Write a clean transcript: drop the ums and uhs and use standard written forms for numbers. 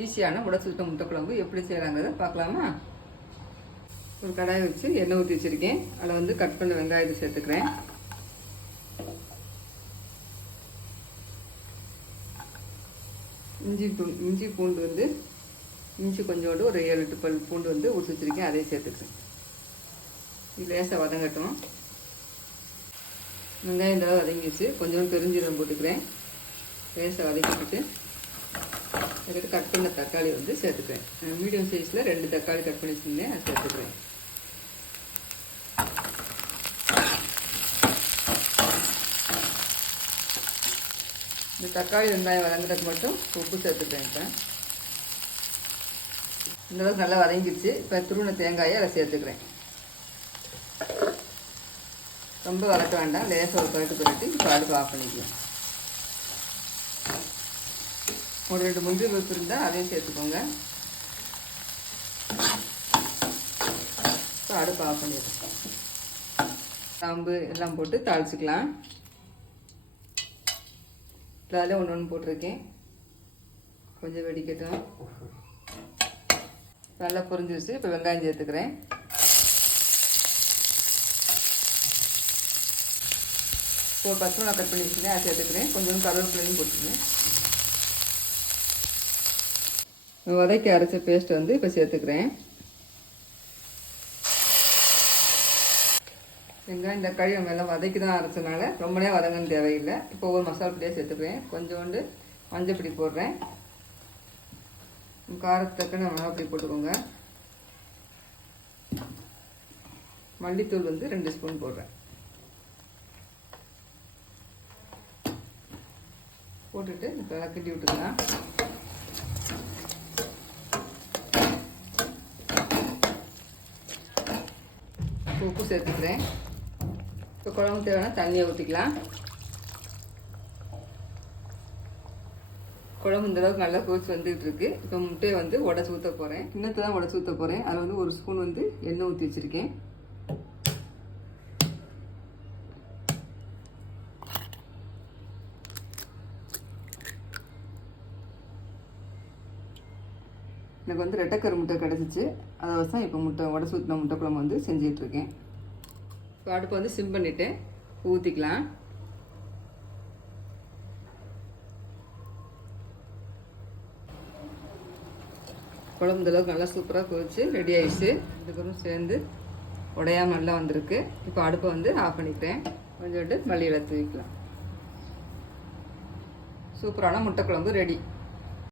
ஈஸியான உடை சுட்ட முட்டை குழம்பு எப்படி செய்கிறாங்கிறத பார்க்கலாமா? ஒரு கடாயை வச்சு எண்ணெய் ஊற்றி வச்சுருக்கேன். அதில் வந்து கட் பண்ண வெங்காயத்தை சேர்த்துக்கிறேன். இஞ்சி பூண்டு வந்து இஞ்சி கொஞ்சோண்டு ஒரு 7-8 பல் பூண்டு வந்து ஊற்றி வச்சுருக்கேன். அதையும் சேர்த்துக்கிறேன். இது லேசாக வதங்கட்டும். வெங்காயம் இந்த வதங்கிச்சு. கொஞ்சோண்டு பெருஞ்சீரகம் போட்டுக்கிறேன். லேசாக வதக்கிட்டு அதுக்கிட்ட கட் பண்ண தக்காளி வந்து சேர்த்துக்கிறேன். மீடியம் சைஸில் 2 தக்காளி கட் பண்ணி வச்சுருந்தேன், அதை சேர்த்துக்கிறேன். இந்த தக்காளி வெங்காயம் வதங்குறதுக்கு மட்டும் உப்பு சேர்த்துக்கிறேன். இப்போ இந்தளவுக்கு நல்லா வதங்கிடுச்சு. இப்போ துருவின தேங்காயை அதை சேர்த்துக்கிறேன். ரொம்ப வதக்க வேண்டாம், லேசாக ஒரு பரட்டு இப்போ அடுப்பு ஆஃப் பண்ணிக்கலாம். ஒரு 2 முந்திரி பருப்பு இருந்தால் அதையும் சேர்த்துக்கோங்க. இப்போ அடுப்பு ஆஃப் பண்ணிடுறோம். கிராம்பு எல்லாம் போட்டு தாளிச்சிக்கலாம். அதில் ஒன்று போட்டிருக்கேன். கொஞ்சம் வெடிக்கட்டும். நல்லா பொரிஞ்சிருச்சு. இப்போ வெங்காயம் சேர்த்துக்கிறேன். இப்போ 10 மிளகா கட் பண்ணி வச்சுருந்தேன், அதை சேர்த்துக்கிறேன். கொஞ்சம் கருவேப்பிலையும் போட்டுருக்கேன். வதக்கி அரைச்ச பேஸ்ட் வந்து இப்போ சேர்த்துக்கிறேன். வெங்காயம் தக்காளி நம்ம எல்லாம் வதக்கி தான் அரைச்சனால ரொம்ப நேரம் வதங்கன்னு தேவையில்லை. இப்போ ஒரு மசாலா பொடியாக சேர்த்துக்கிறேன். கொஞ்சோண்டு மஞ்சள் பொடி போடுறேன். காரத்துக்கு நம்ம மிளகாய் பொடி போட்டுக்கோங்க. மல்லித்தூள் வந்து 2 ஸ்பூன் போடுறேன். போட்டுட்டு இப்போ கிண்டி விட்டுக்கலாம். உப்பு சேர்த்துக்கிறேன். இப்போ குழம்பு தேவையான தண்ணியை ஊற்றிக்கலாம். குழம்பு இந்த அளவுக்கு நல்லா கொதிச்சு வந்துகிட்டு இருக்கு. இப்போ முட்டையை வந்து உடச்சி ஊற்ற போகிறேன். கிண்ணத்தை தான் உடச்சி ஊற்ற போகிறேன். அதில் வந்து 1 ஸ்பூன் வந்து எண்ணெய் ஊற்றி வச்சுருக்கேன். எனக்கு வந்து ரெட்டைக்கரு முட்டை கிடச்சிச்சு. அதை வச்சு தான் இப்போ உடச்சி ஊற்றின முட்டை குழம்பு வந்து செஞ்சிட்ருக்கேன். இப்போ அடுப்பை வந்து சிம் பண்ணிவிட்டு ஊற்றிக்கலாம். குழம்பு அளவுக்கு நல்லா சூப்பராக கொதிச்சு ரெடி ஆயிடுச்சு. இதுக்கப்புறம் சேர்ந்து உடையாமல் நல்லா வந்திருக்கு. இப்போ அடுப்பை வந்து ஆஃப் பண்ணிக்கிறேன். கொஞ்சோண்டு மல்லி இலை தூவிக்கலாம். சூப்பரான முட்டை குழம்பு ரெடி.